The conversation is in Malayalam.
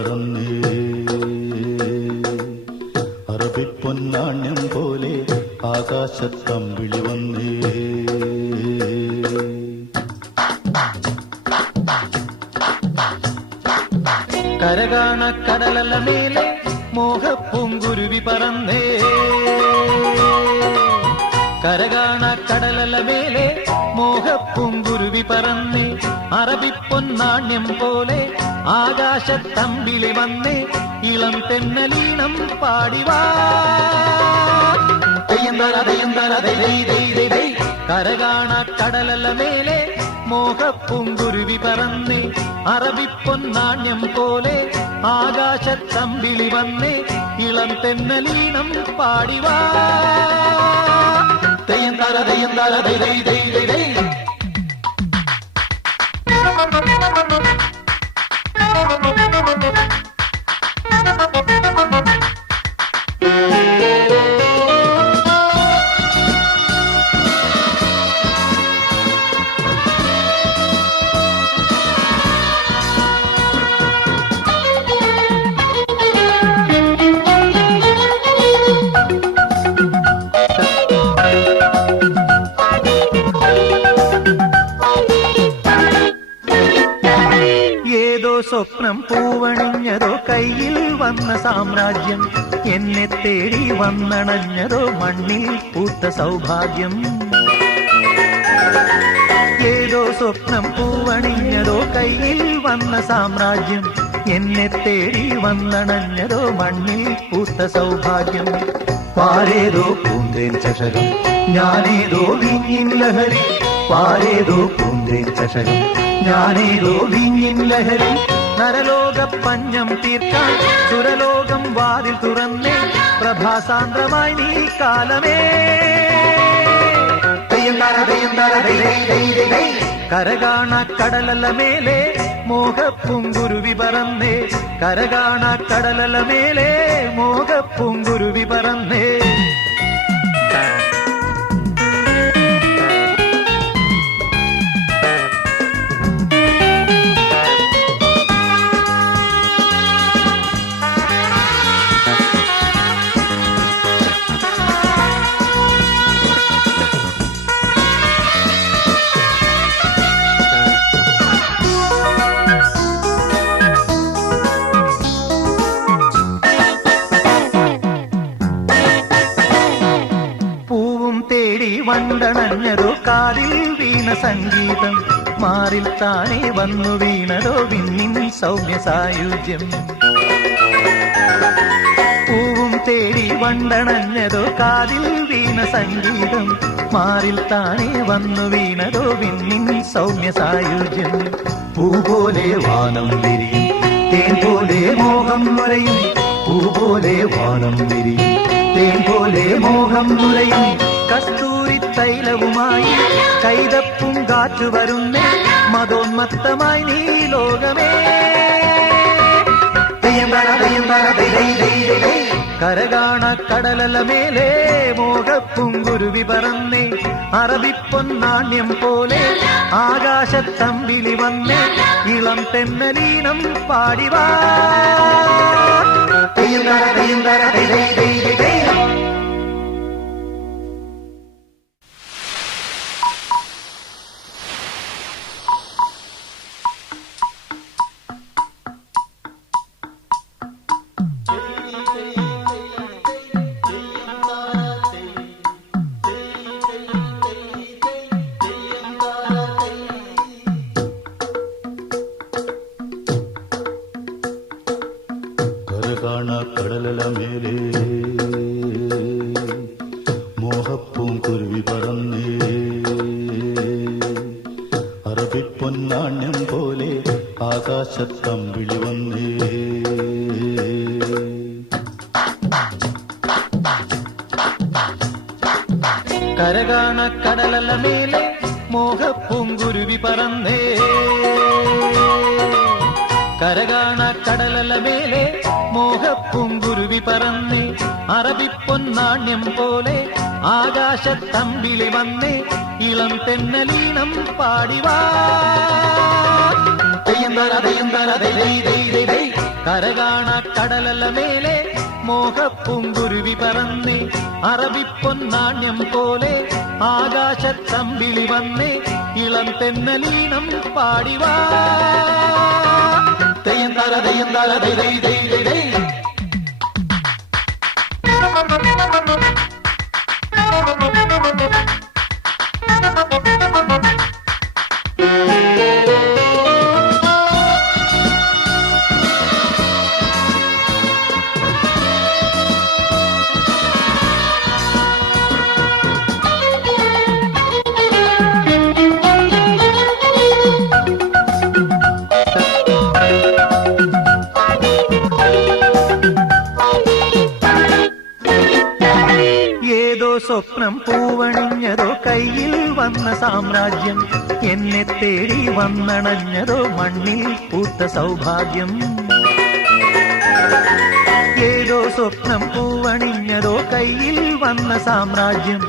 പറന്നേ അറബിപ്പൊന്നാണ്യം പോലെ ആകാശത്തമ്പിളി വന്നേ. കരകാണ കടലല മേലെ മോഹപ്പൂങ്കുരുവി പറന്നേ. കരകാണ കടലല മേലെ മോഹപ്പൂങ്കുരുവി പറന്നേ. അറബിപ്പൊന്നാണ്യം പോലെ ആകാശത്തമ്പിളി വന്നേ. ഇളം തെന്നലീണം പാടിവാ. കരകാണ കടലല മേലെ മോഹപ്പൂങ്കുരുവി പറന്നേ. അറബിപ്പൊന്നാണ്യം പോലെ ആകാശത്തമ്പിളി വന്നേ. ഇളം തെന്നലീണം പാടിവാ. തെയ്യന്താര തെയ്യന്താര ദൈ ദൈ ദൈ ദൈ ദൈ. സ്വപ്നം പൂവണിഞ്ഞതോ കയ്യിൽ വന്ന സാമ്രാജ്യം. എന്നെ തേടി വന്നണഞ്ഞതോ മണ്ണിൽ പൂത്ത സൗഭാഗ്യം. ഏതോ സ്വപ്നം പൂവണിഞ്ഞതോ കയ്യിൽ വന്ന സാമ്രാജ്യം. എന്നെ തേടി വന്നണഞ്ഞതോ മണ്ണിൽ പൂത്ത സൗഭാഗ്യം. പാരേതോ പൂന്തേൻ ചഷകം ഞാനേതോ വീഞ്ഞിൻ ലഹരി. പാരേതോ പൂന്തേൻ ചഷകം ഞാനേതോ വീഞ്ഞിൻ ലഹരി. നരലോക പഞ്ഞം തീർക്കാൻ സുരലോകം വാതിൽ തുറന്നേ. പ്രഭാസാന്ദ്രമായി നീ കാലമേ. കരകാണ കടലല മേലെ മോഹപ്പൂങ്കുരുവി പറന്നേ. കരകാണ കടലല മേലെ മോഹപ്പൂങ്കുരുവി പറന്നേ. വണ്ടണഞ്ഞതോ കാതിൽ വീണ സംഗീതം. മാറിൽ താനെ വന്നു വീണതോ വിണ്ണിൻ സൗമ്യ സായുജ്യം. പൂവും തേടി വണ്ടണഞ്ഞതോ കാതിൽ വീണ സംഗീതം. മാറിൽ താനെ വന്നു വീണതോ വിണ്ണിൻ സൗമ്യ സായുജ്യം. പൂ പോലെ വാനം വിരിയും തേൻ പോലെ മോഹം നുരയും. പൂ പോലെ വാനം വിരിയും തേൻ പോലെ മോഹം നുരയും. കസ്തൂരി തൈലവുമായി കൈതപ്പും കാറ്റു വരുന്നേ. മതോന്മത്തമായി നീ ലോകമേ. കരകാണ കടലല മേലെ മോഹപ്പൂങ്കുരുവി പറന്നേ. അറബിപ്പൊന്നാണ്യം പോലെ ആകാശത്തമ്പിളി വന്നേ. ഇളം തെന്നലീണം പാടിവാ. കരകാണ കടലല മേലെ മോഹപ്പൂങ്കുരുവി പറന്നേ. അറബിപ്പൊന്നാണ്യം പോലെ ആകാശത്തമ്പിളി വന്നേ. കരകാണ കടലല മേലെ മോഹപ്പൂങ്കുരുവി പറന്നേ. കരകാണ കടലല മേലെ മോഹപ്പൂങ്കുരുവി പറന്നേ. അറബിപ്പൊന്നാണ്യം പോലെ ആകാശത്തമ്പിളി വന്നേ. ഇളം തെന്നലീണം പാടിവാ. കരകാണ കടലല മേലെ മോഹപ്പൂങ്കുരുവി പറന്നേ അറബിപ്പൊന്നാണ്യം പോലെ ആകാശത്തമ്പിളി വന്നേ ഇളം തെന്നലീണം പാടിവാ തെയ്യം തല ദൈ ദൈ ദൈ ദൈ ദൈ. സ്വപ്നം പൂവണിഞ്ഞതോ കയ്യിൽ വന്ന സാമ്രാജ്യം എന്നെ തേടി വന്നണഞ്ഞതോ മണ്ണിൽ പൂത്ത സൗഭാഗ്യം ഏതോ സ്വപ്നം പൂവണിഞ്ഞതോ കയ്യിൽ വന്ന സാമ്രാജ്യം